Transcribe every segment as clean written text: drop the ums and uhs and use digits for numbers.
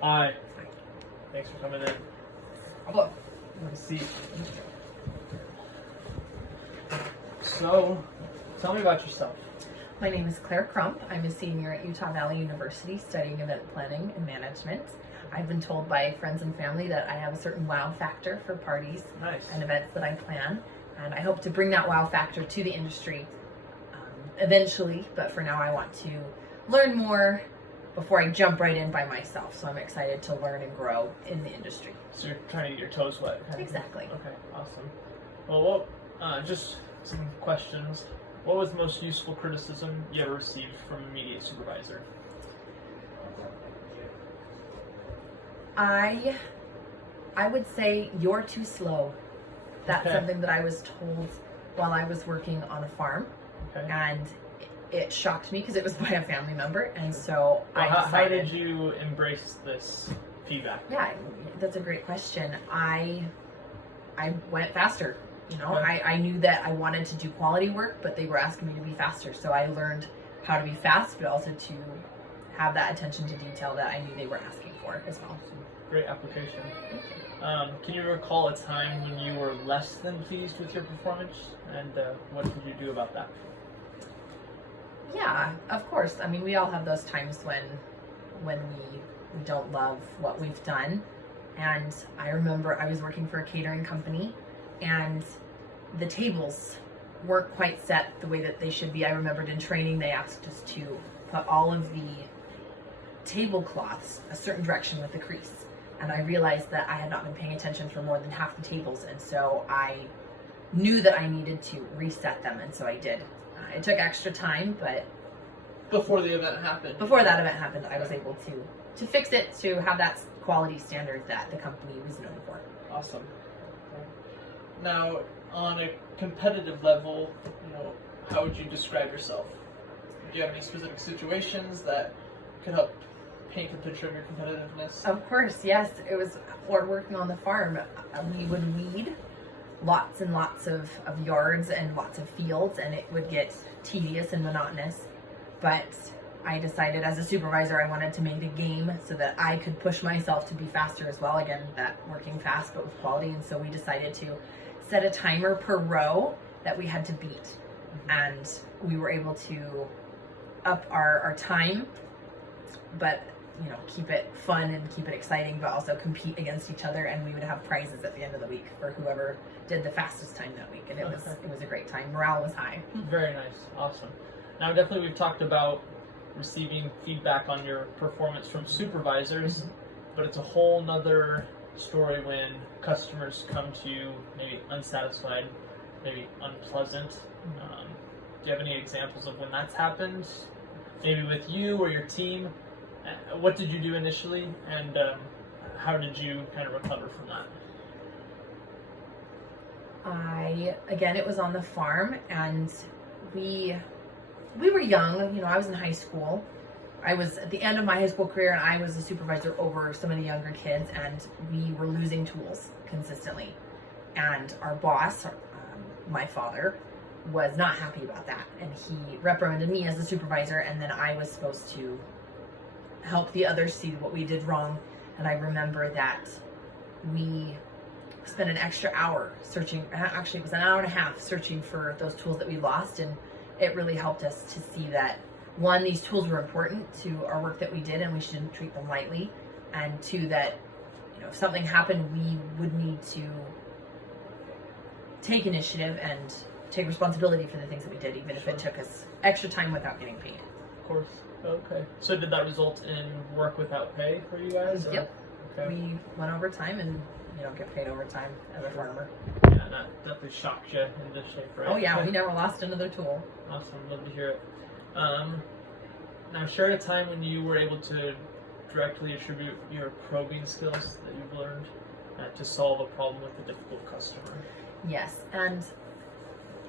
Hi. Thanks for coming in. Hello. Have a seat. So, tell me about yourself. My name is Claire Crump. I'm a senior at Utah Valley University studying event planning and management. I've been told by friends and family that I have a certain wow factor for parties Nice. and events that I plan, and I hope to bring that wow factor to the industry eventually, but for now I want to learn more before I jump right in by myself, so I'm excited to learn and grow in the industry. So you're trying to get your toes wet. Kind of Exactly. thing? Okay, awesome. Well, just some questions. What was the most useful criticism you ever received from a media supervisor? I would say you're too slow. That's Okay. something that I was told while I was working on a farm, Okay. and it shocked me because it was by a family member, and so Well, how decided, did you embrace this feedback? Yeah, that's a great question. I went faster. Okay. I knew that I wanted to do quality work, but they were asking me to be faster, so I learned how to be fast, but also to have that attention to detail that I knew they were asking for as well. Great application. Can you recall a time when you were less than pleased with your performance, and what did you do about that? Yeah, of course. I mean, we all have those times when we don't love what we've done. And I remember I was working for a catering company, and the tables weren't quite set the way that they should be. I remembered in training they asked us to put all of the tablecloths a certain direction with the crease. And I realized that I had not been paying attention for more than half the tables, and so I knew that I needed to reset them, and so I did. It took extra time, but Before the event happened. before that event happened, I was able to fix it, to have that quality standard that the company was known for. Awesome. Now, on a competitive level, how would you describe yourself? Do you have any specific situations that could help paint a picture of your competitiveness? Of course, yes. It was, or working on the farm, we would weed lots and lots of yards and lots of fields, and it would get tedious and monotonous. But I decided as a supervisor I wanted to make a game so that I could push myself to be faster as well. Again, that working fast but with quality, and so we decided to set a timer per row that we had to beat. And we were able to up our time, but keep it fun and keep it exciting, but also compete against each other, and we would have prizes at the end of the week for whoever did the fastest time that week, and it was a great time. Morale was high. Very nice. Awesome. Now, definitely we've talked about receiving feedback on your performance from supervisors, but it's a whole nother story when customers come to you maybe unsatisfied, maybe unpleasant. Do you have any examples of when that's happened? Maybe with you or your team? What did you do initially, and how did you kind of recover from that? It was on the farm, and we were young. I was in high school. I was at the end of my high school career, and I was a supervisor over some of the younger kids, and we were losing tools consistently. And our boss, my father, was not happy about that, and he reprimanded me as a supervisor, and then I was supposed to help the others see what we did wrong. And I remember that we spent an extra hour searching, actually it was an hour and a half searching for those tools that we lost, and it really helped us to see that, one, these tools were important to our work that we did and we shouldn't treat them lightly, and two, that if something happened, we would need to take initiative and take responsibility for the things that we did, even if it took us extra time without getting paid. Of course. Okay. So did that result in work without pay for you guys? Or? Yep. Okay. We went overtime, and you don't get paid overtime as a farmer. Yeah, that definitely shocked you into shape, right? Oh yeah, we never lost another tool. Awesome. Love to hear it. Now, share a time when you were able to directly attribute your probing skills that you've learned to solve a problem with a difficult customer. Yes, and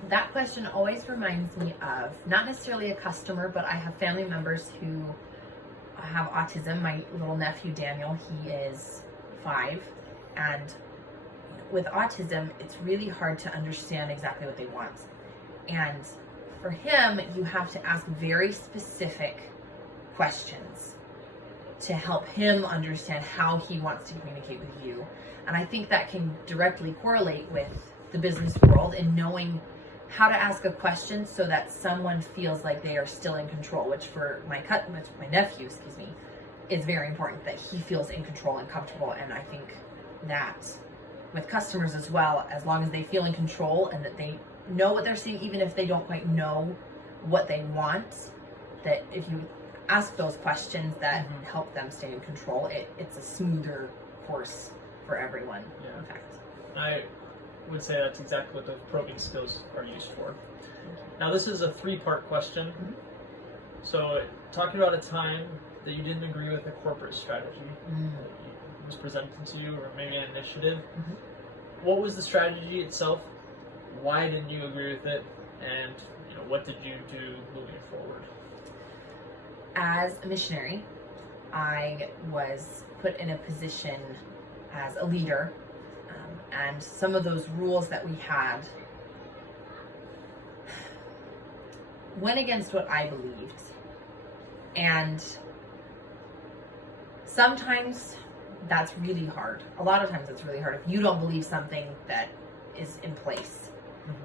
that question always reminds me of not necessarily a customer, but I have family members who have autism. My little nephew Daniel, he is 5, and with autism, it's really hard to understand exactly what they want. And for him, you have to ask very specific questions to help him understand how he wants to communicate with you. And I think that can directly correlate with the business world in knowing how to ask a question so that someone feels like they are still in control, which for my nephew, is very important, that he feels in control and comfortable. And I think that with customers as well, as long as they feel in control and that they know what they're seeing, even if they don't quite know what they want, that if you ask those questions that help them stay in control, it's a smoother course for everyone. Yeah. In fact, I would say that's exactly what those probing skills are used for. Now, this is a 3-part question. So, talking about a time that you didn't agree with a corporate strategy that was presented to you, or maybe an initiative. What was the strategy itself? Why didn't you agree with it? And what did you do moving forward? As a missionary, I was put in a position as a leader, and some of those rules that we had went against what I believed. And sometimes that's really hard. A lot of times it's really hard if you don't believe something that is in place.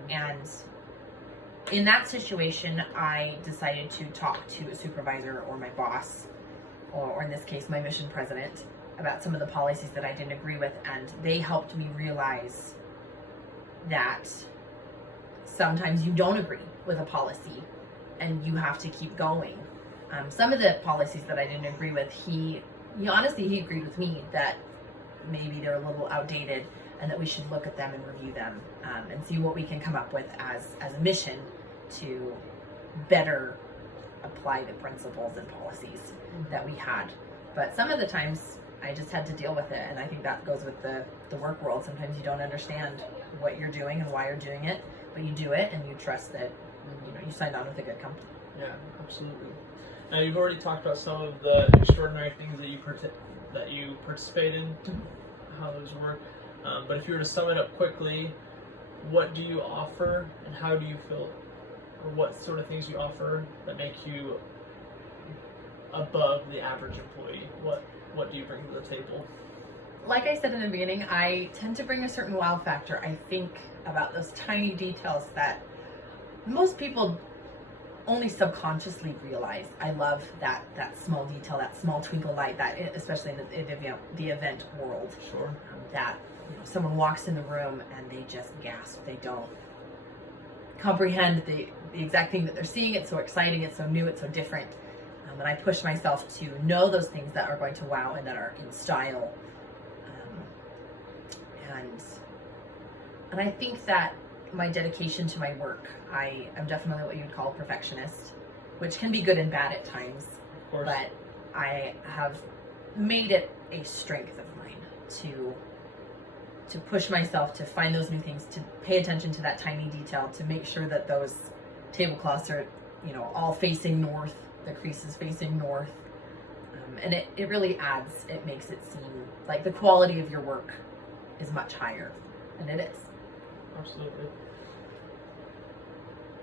And in that situation, I decided to talk to a supervisor or my boss, or in this case, my mission president, about some of the policies that I didn't agree with, and they helped me realize that sometimes you don't agree with a policy and you have to keep going. Some of the policies that I didn't agree with, he agreed with me that maybe they're a little outdated and that we should look at them and review them, and see what we can come up with as a mission to better apply the principles and policies that we had. But some of the times I just had to deal with it, and I think that goes with the work world. Sometimes you don't understand what you're doing and why you're doing it, but you do it and you trust that you signed on with a good company. Yeah, absolutely. Now, you've already talked about some of the extraordinary things that you participate in, how those work. But if you were to sum it up quickly, what do you offer, and how do you feel, or what sort of things you offer that make you above the average employee? What do you bring to the table? Like I said in the beginning, I tend to bring a certain wow factor. I think about those tiny details that most people only subconsciously realize. I love that small detail, that small twinkle light, that especially in the event world. Sure. That someone walks in the room and they just gasp. They don't comprehend the exact thing that they're seeing. It's so exciting. It's so new. It's so different. And I push myself to know those things that are going to wow and that are in style. And I think that my dedication to my work, I am definitely what you would call a perfectionist, which can be good and bad at times. Of course. But I have made it a strength of mine to push myself to find those new things, to pay attention to that tiny detail, to make sure that those tablecloths are, all facing north, the creases facing north. And it really adds, it makes it seem like the quality of your work is much higher, and it is. Absolutely.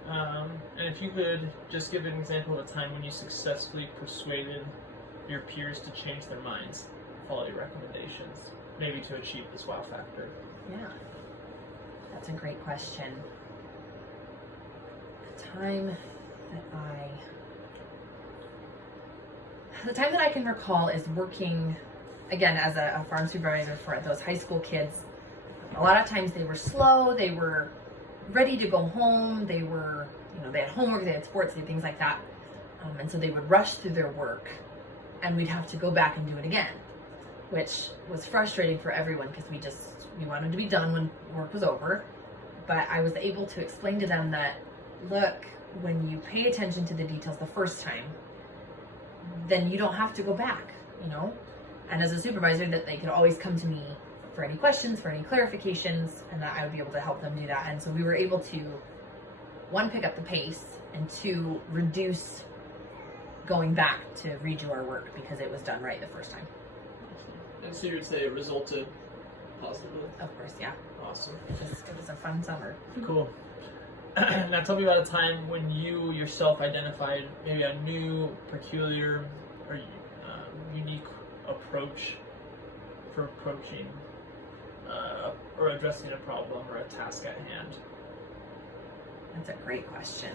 And if you could just give an example of a time when you successfully persuaded your peers to change their minds, follow your recommendations, maybe to achieve this wow factor. Yeah, that's a great question. The time that I can recall is working, again, as a farm supervisor for those high school kids. A lot of times they were slow, they were ready to go home, they were, they had homework, they had sports, they had things like that. And so they would rush through their work, and we'd have to go back and do it again, which was frustrating for everyone because we wanted to be done when work was over. But I was able to explain to them that, look, when you pay attention to the details the first time, then you don't have to go back, And as a supervisor, that they could always come to me for any questions, for any clarifications, and that I would be able to help them do that. And so we were able to, 1, pick up the pace, and 2, reduce going back to redo our work because it was done right the first time. And so you would say it resulted positively? Of course, yeah. Awesome. It was a fun summer. Cool. Now tell me about a time when you yourself identified maybe a new, peculiar, or unique approach for approaching or addressing a problem or a task at hand? That's a great question.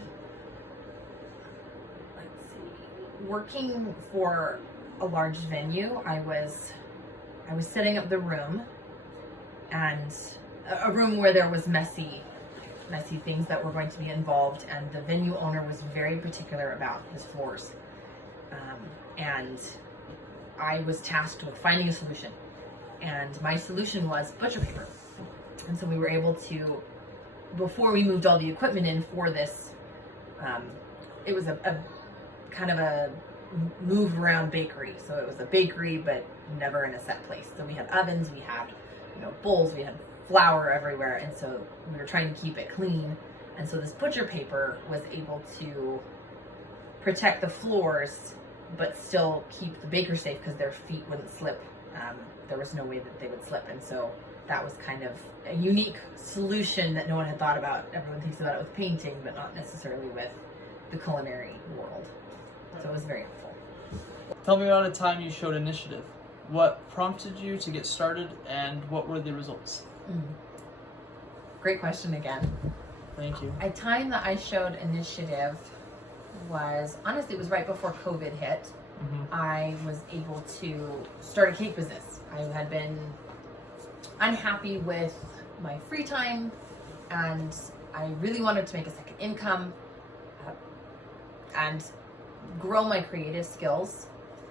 Let's see. Working for a large venue, I was setting up the room, and a room where there was messy things that were going to be involved, and the venue owner was very particular about his floors. And I was tasked with finding a solution, and my solution was butcher paper. And so we were able to, before we moved all the equipment in for this, it was a kind of a move around bakery. So it was a bakery, but never in a set place. So we had ovens, we had bowls, we had flour everywhere, and so we were trying to keep it clean. And so this butcher paper was able to protect the floors, but still keep the bakers safe because their feet wouldn't slip. There was no way that they would slip, and so that was kind of a unique solution that no one had thought about. Everyone thinks about it with painting, but not necessarily with the culinary world. So it was very helpful. Tell me about a time you showed initiative. What prompted you to get started, and what were the results? Great question again. Thank you. A time that I showed initiative was, honestly, it was right before COVID hit. I was able to start a cake business. I had been unhappy with my free time, and I really wanted to make a second income and grow my creative skills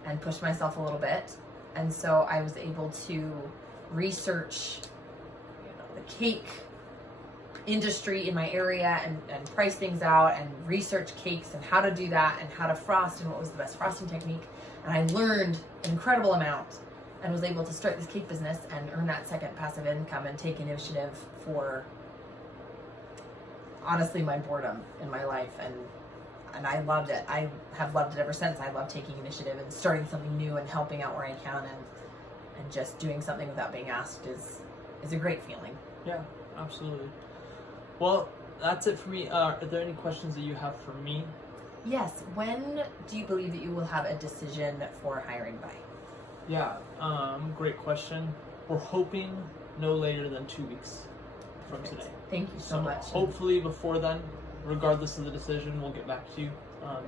and push myself a little bit. And so I was able to research the cake industry in my area and price things out and research cakes and how to do that and how to frost and what was the best frosting technique. And I learned an incredible amount and was able to start this cake business and earn that second passive income and take initiative for, honestly, my boredom in my life. And I loved it. I have loved it ever since. I love taking initiative and starting something new and helping out where I can, and just doing something without being asked is a great feeling. Yeah, absolutely. Well, that's it for me. Are there any questions that you have for me? Yes. When do you believe that you will have a decision for hiring by? Yeah, great question. We're hoping no later than 2 weeks from today. Thank you so much. Hopefully before then, regardless of the decision, we'll get back to you,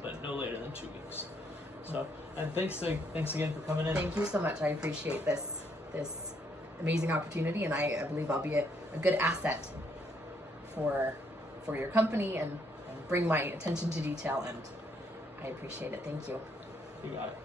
but no later than 2 weeks. So, and thanks again for coming in. Thank you so much. I appreciate this amazing opportunity, and I believe I'll be a good asset for your company and bring my attention to detail, and I appreciate it. Thank you. You got it.